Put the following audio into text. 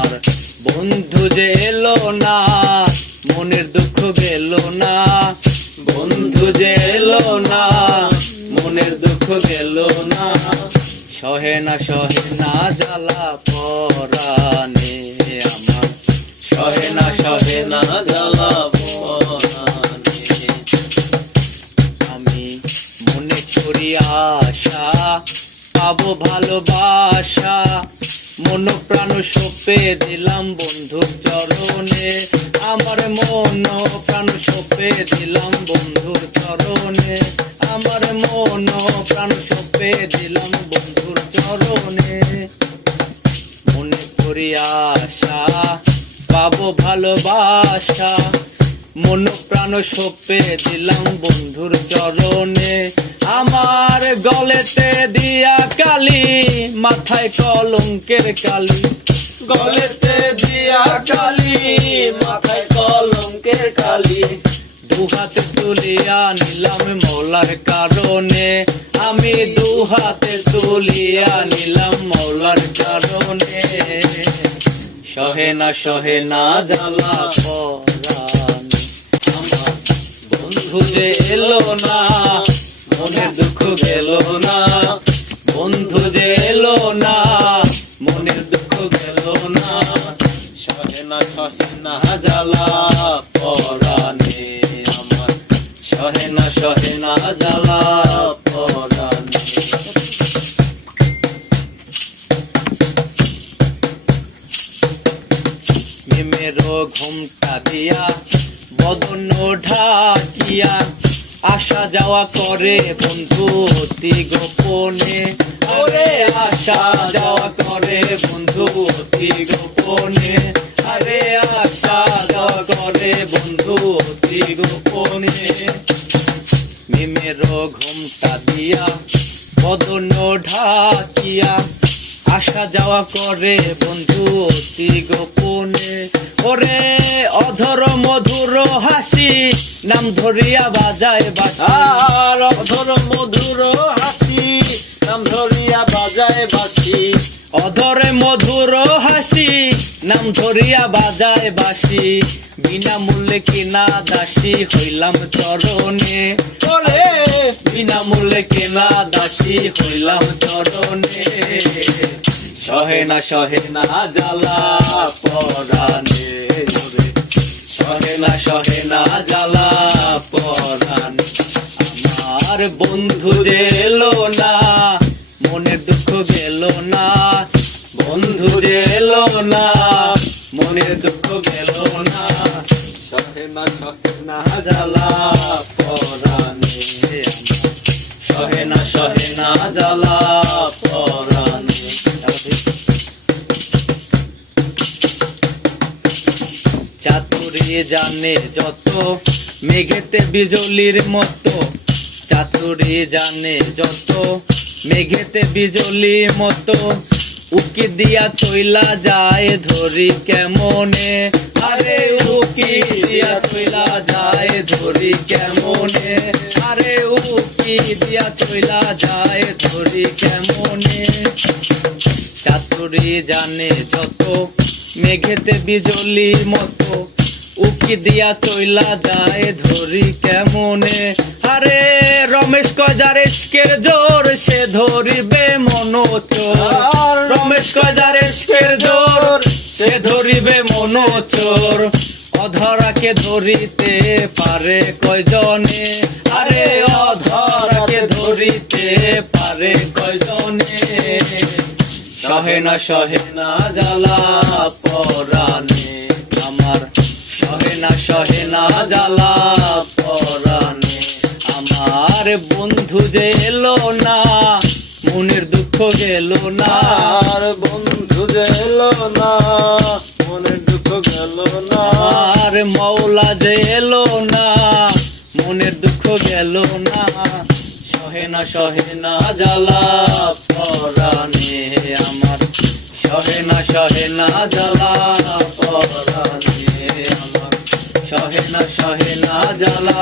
আমার বন্ধু যে এলো না, মনের দুঃখ গেল না। বন্ধু যে এলো না, মনের দুঃখ গেল না। সহে না জ্বালা পরাণে আমার, সহে না জ্বালা পরাণে। আমি মনে করি আশা পাবো ভালোবাসা, মন প্রাণ সঁপে দিলাম বন্ধুর চরণে। আমার মন প্রাণ সঁপে দিলাম বন্ধুর চরণে। আমার মন প্রাণ সঁপে দিলাম বন্ধুর চরণে। মনে করি আশা পাবো ভালোবাসা, মন প্রাণ সঁপে দিলাম বন্ধুর চরণে। আমার গলেতে দিয়া কালি, মাথায় কলঙ্কের কালি। গলেতে দিয়া কালি, মাথায় কলঙ্কের কালি। দুহাতে তুলিয়া নিলাম মৌলার কারণে। আমি দুহাতে তুলিয়া নিলাম মৌলার কারণে। সহে না জ্বালা পরাণে আমার বন্ধু যে এলো না, মনের দুঃখ গেল না। বন্ধু যে এলো না, মনের দুঃখ গেল না। সহে না জ্বালা পরাণে আমার, সহে না জ্বালা পরাণে। মেরো ঘুমটা দিয়া বদন ঢাকিয়া, আসা যাওয়া করে বন্ধু অতি গোপনে। আরে আসা যাওয়া করে বন্ধু অতি গোপনে। আরে আসা যাওয়া করে বন্ধু অতি গোপনে। মেরো ঘুমটা দিয়া বদন ঢাকিয়া, আসা যাওয়া করে বন্ধু অতি গোপনে। ওরে অধর মধুর হাসি, নাম ধরিয়া বাজায় বাঁশি। আর অধর মধুর হাসি, নাম ধরিয়া বাজায় বাঁশি। অধরে মধুর হাসি, নাম ধরিয়া বাজায় বাঁশি। বিনামূল্যে কিনা দাসী হইলাম চরণে। ওরে বিনামূল্যে কিনা দাসী হইলাম চরণে। সহে না জ্বালা পরাণে। সহে না জ্বালা পরাণে। আমার বন্ধু যে এলো না, মনের দুঃখ গেল না। বন্ধু যে এলো না, মনের দুঃখ গেল না। সহে না জ্বালা পরাণে আমার, সহে না জ্বালা পরাণে। চাতুরি জানে যত, মেঘেতে বিজলির মতো। চাতুরি জানে যত, মেঘেতে বিজলি মতো। উকি দিয়া চইলা যায় ধরি কেমনে। আরে উকি দিয়া চইলা যায় ধরি কেমনে। আরে উকি দিয়া চইলা যায় ধরি কেমনে। চাতুরি জানে যত, মেঘেতে বিজলির মতো। উকি দিয়া চইলা যায় ধরি কেমনে। আরে রমেশ কজার ইশকের জোর, সে ধরিবে মনোচোর। রমেশ কজার ইশকের জোর, সে ধরিবে মনোচোর। অধরাকে ধরিতে পারে কয়জনে। আরে অধরাকে ধরিতে পারে কয়জনে। সহে না জ্বালা পরাণে আমার, সহে না জ্বালা পরাণে। আমার বন্ধু যে এলো না, মনের দুঃখ গেল না। আর বন্ধু যে এলো না, মনের দুঃখ গেল না। আর মৌলা যে এলো না, মনের দুঃখ গেল না। সহে না জ্বালা পরাণে আমার, সহে না জ্বালা পরাণে আমার, সহে না জ্বালা